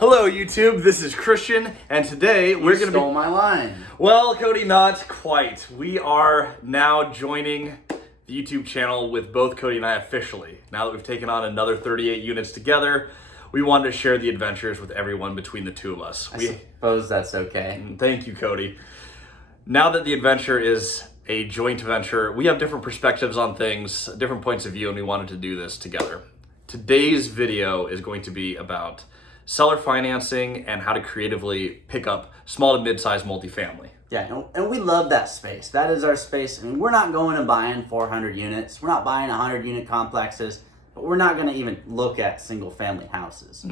Hello YouTube, this is Christian, and today we're going to stole my line. Well, Cody, not quite. We are now joining the YouTube channel with both Cody and I officially. Now that we've taken on another 38 units together, we wanted to share the adventures with everyone between the two of us. I suppose that's okay. Thank you, Cody. Now that the adventure is a joint venture, we have different perspectives on things, different points of view, and we wanted to do this together. Today's video is going to be about seller financing and how to creatively pick up small to mid-sized multifamily. Yeah, and we love that space. That is our space. I mean, we're not going and buying 400 units. We're not buying 100 unit complexes, but we're not going to even look at single family houses.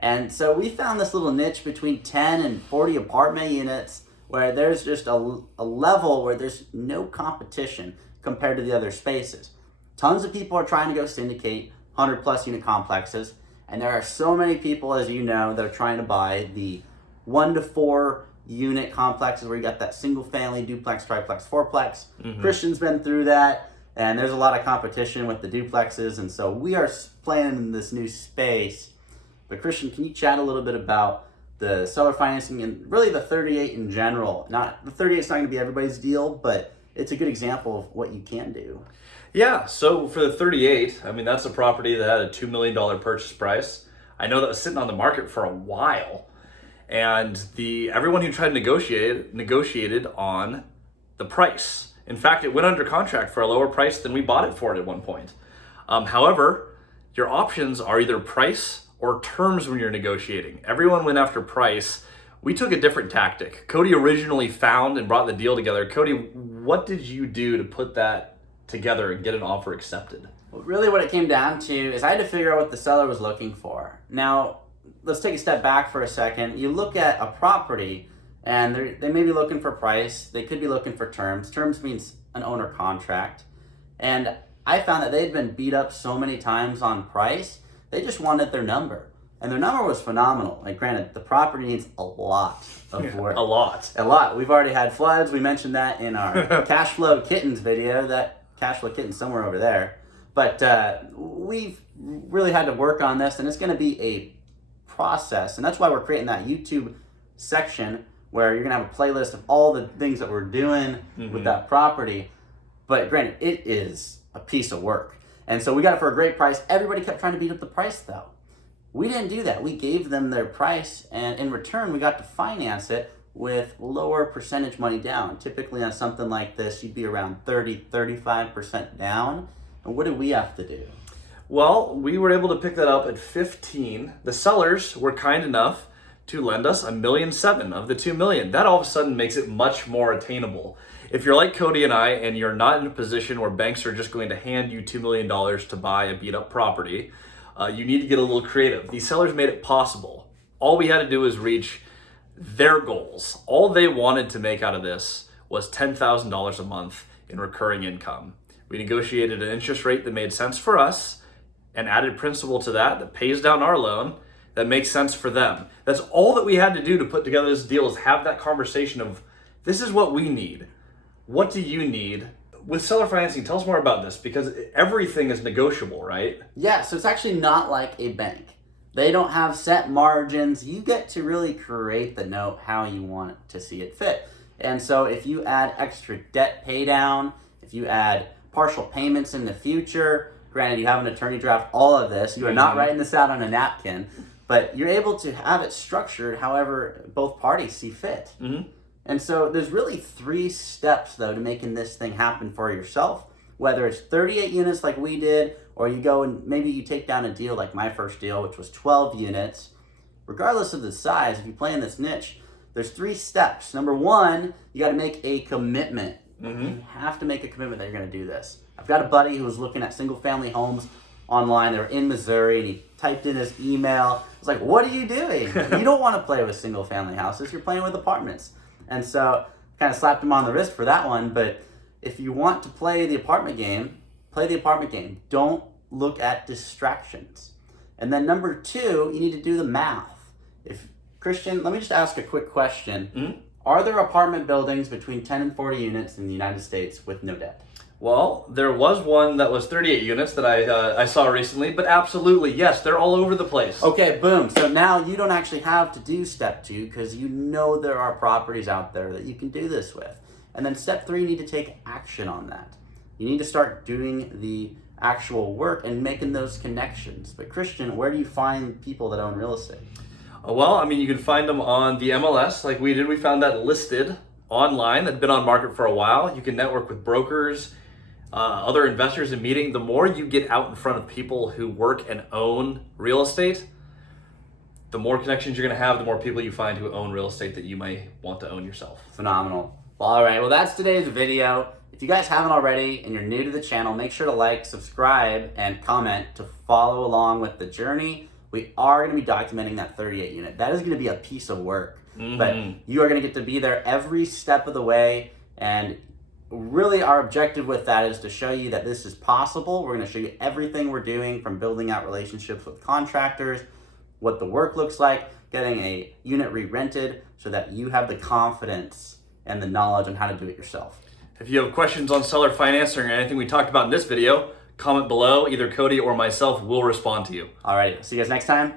And so we found this little niche between 10 and 40 apartment units where there's just a level where there's no competition compared to the other spaces. Tons of people are trying to go syndicate 100 plus unit complexes. And there are so many people, as you know, that are trying to buy the 1 to 4 unit complexes where you got that single family, duplex, triplex, fourplex. Christian's been through that, and there's a lot of competition with the duplexes. And so we are playing in this new space. But Christian, can you chat a little bit about the seller financing and really the 38 in general? Not the 38 is not going to be everybody's deal, but it's a good example of what you can do. Yeah, so for the 38, I mean, that's a property that had a $2 million purchase price. I know that was sitting on the market for a while. And everyone who tried to negotiated on the price. In fact, it went under contract for a lower price than we bought it for at one point. However, your options are either price or terms when you're negotiating. Everyone went after price. We took a different tactic. Cody originally found and brought the deal together. Cody, what did you do to put that together and get an offer accepted? Well, really what it came down to is I had to figure out what the seller was looking for. Now, let's take a step back for a second. You look at a property and they may be looking for price. They could be looking for terms. Terms means an owner contract. And I found that they'd been beat up so many times on price, they just wanted their number. And their number was phenomenal. Like, granted, the property needs a lot of work. A lot. We've already had floods. We mentioned that in our Cash Flow Kittens video. That Cash Flow Kitten's somewhere over there. But we've really had to work on this, and it's going to be a process. And that's why we're creating that YouTube section where you're going to have a playlist of all the things that we're doing with that property. But granted, it is a piece of work. And so we got it for a great price. Everybody kept trying to beat up the price, though. We didn't do that. We gave them their price, and in return, we got to finance it with lower percentage money down. Typically on something like this, you'd be around 35% down. And what do we have to do? Well, we were able to pick that up at 15. The sellers were kind enough to lend us $1.7 million of the $2 million. That all of a sudden makes it much more attainable. If you're like Cody and I, and you're not in a position where banks are just going to hand you $2 million to buy a beat up property, you need to get a little creative. These sellers made it possible. All we had to do was reach their goals. All they wanted to make out of this was $10,000 a month in recurring income. We negotiated an interest rate that made sense for us and added principal to that pays down our loan that makes sense for them. That's all that we had to do to put together this deal, is have that conversation of, this is what we need. What do you need? With seller financing, tell us more about this, because everything is negotiable, right? Yeah, so it's actually not like a bank. They don't have set margins. You get to really create the note how you want to see it fit. And so if you add extra debt pay down, if you add partial payments in the future, granted you have an attorney draft all of this, you are not writing this out on a napkin, but you're able to have it structured however both parties see fit. And so there's really 3 steps, though, to making this thing happen for yourself. Whether it's 38 units like we did, or you go and maybe you take down a deal like my first deal, which was 12 units. Regardless of the size, if you play in this niche, there's 3 steps. Number 1, you got to make a commitment. You have to make a commitment that you're going to do this. I've got a buddy who was looking at single family homes online. They were in Missouri, and he typed in his email. I was like, what are you doing? You don't want to play with single family houses. You're playing with apartments. And so kind of slapped him on the wrist for that one. But if you want to play the apartment game, play the apartment game. Don't look at distractions. And then number 2, you need to do the math. Christian, let me just ask a quick question. Are there apartment buildings between 10 and 40 units in the United States with no debt? Well, there was one that was 38 units that I saw recently, but absolutely, yes, they're all over the place. Okay, boom. So now you don't actually have to do step 2 because you know there are properties out there that you can do this with. And then step 3, you need to take action on that. You need to start doing the actual work and making those connections. But Christian, where do you find people that own real estate? Well, I mean, you can find them on the MLS like we did. We found that listed online, that's been on market for a while. You can network with brokers, other investors in meeting. The more you get out in front of people who work and own real estate, the more connections you're going to have, the more people you find who own real estate that you may want to own yourself. Phenomenal. Well, all right. Well, that's today's video. If you guys haven't already and you're new to the channel, make sure to like, subscribe, and comment to follow along with the journey. We are going to be documenting that 38 unit. That is going to be a piece of work, but you are going to get to be there every step of the way. And really our objective with that is to show you that this is possible. We're going to show you everything we're doing, from building out relationships with contractors, what the work looks like, getting a unit re-rented so that you have the confidence and the knowledge on how to do it yourself. If you have questions on seller financing or anything we talked about in this video, comment below. Either Cody or myself will respond to you. All right, see you guys next time.